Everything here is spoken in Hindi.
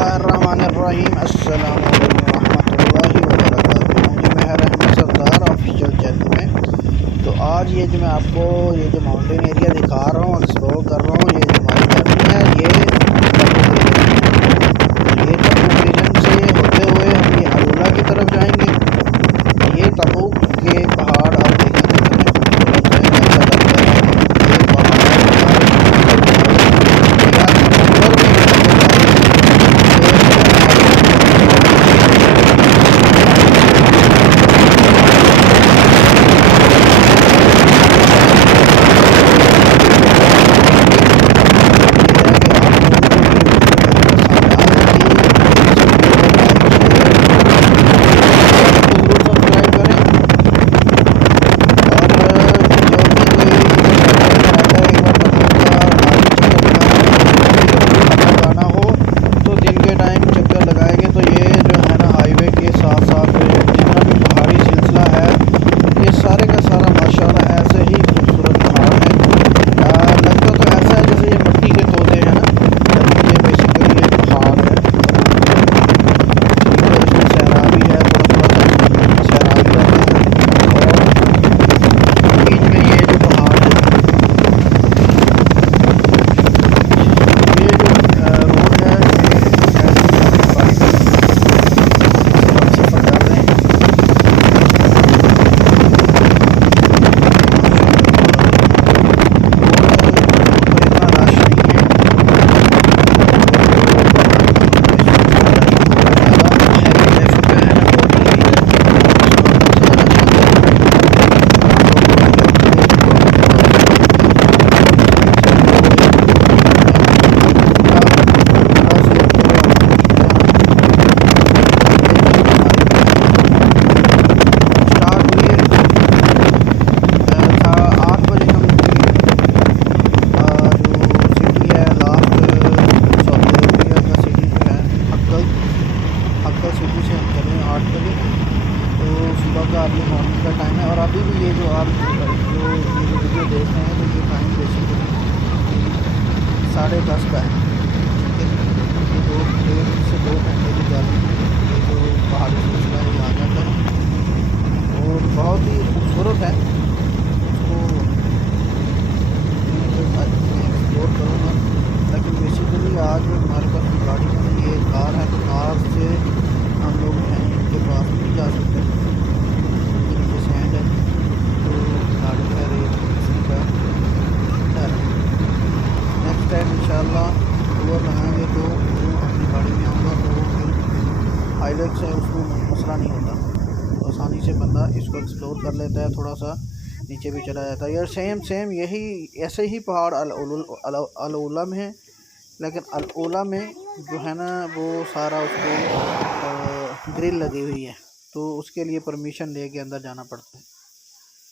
बिस्मिल्लाहिर्रहमानिर्रहीम अस्सलाम वालेकुम रहमतुल्लाहि व बरकातुहू। जी मैं रहमत सरदार ऑफिशियल चैनल में। तो आज ये जो मैं आपको ये जो माउंटेन एरिया दिखा रहा हूँ, एक्सप्लोर कर रहा हूँ, ये जो हमारी जर्नी है ये तबूक रीजन से होते हुए हम ये अलोला की तरफ जाएंगे। ये तबूक के पहाड़ आप देखेंगे अभी मॉर्निंग का टाइम है। और अभी भी ये जो आप जो वीडियो देख रहे हैं तो ये टाइम बेसिकली 10:30 का है। ये 1.5 से 2 घंटे की जर्नी है। ये जो पहाड़ी सिलसिला ये आ जाता है और बहुत ही खूबसूरत है। उसको एक्सप्लोर करूँगा, लेकिन बेसिकली आज हमारे पास गाड़ी में ये कार है तो कार से हम लोग हैं इनके पास नहीं जा सकते। नेक्स्ट टाइम इंशाल्लाह टूर लगाएंगे तो अपनी गाड़ी में आऊँगा तो फिर हाईवेज है उसमें मसला नहीं होता, आसानी से बंदा इसको एक्सप्लोर कर लेता है, थोड़ा सा नीचे भी चला जाता है। यार सेम यही ऐसे ही पहाड़ अलोला में है, लेकिन अलोला में जो है ना वो सारा उसको ग्रिल लगी हुई है तो उसके लिए परमिशन लेके अंदर जाना पड़ता है।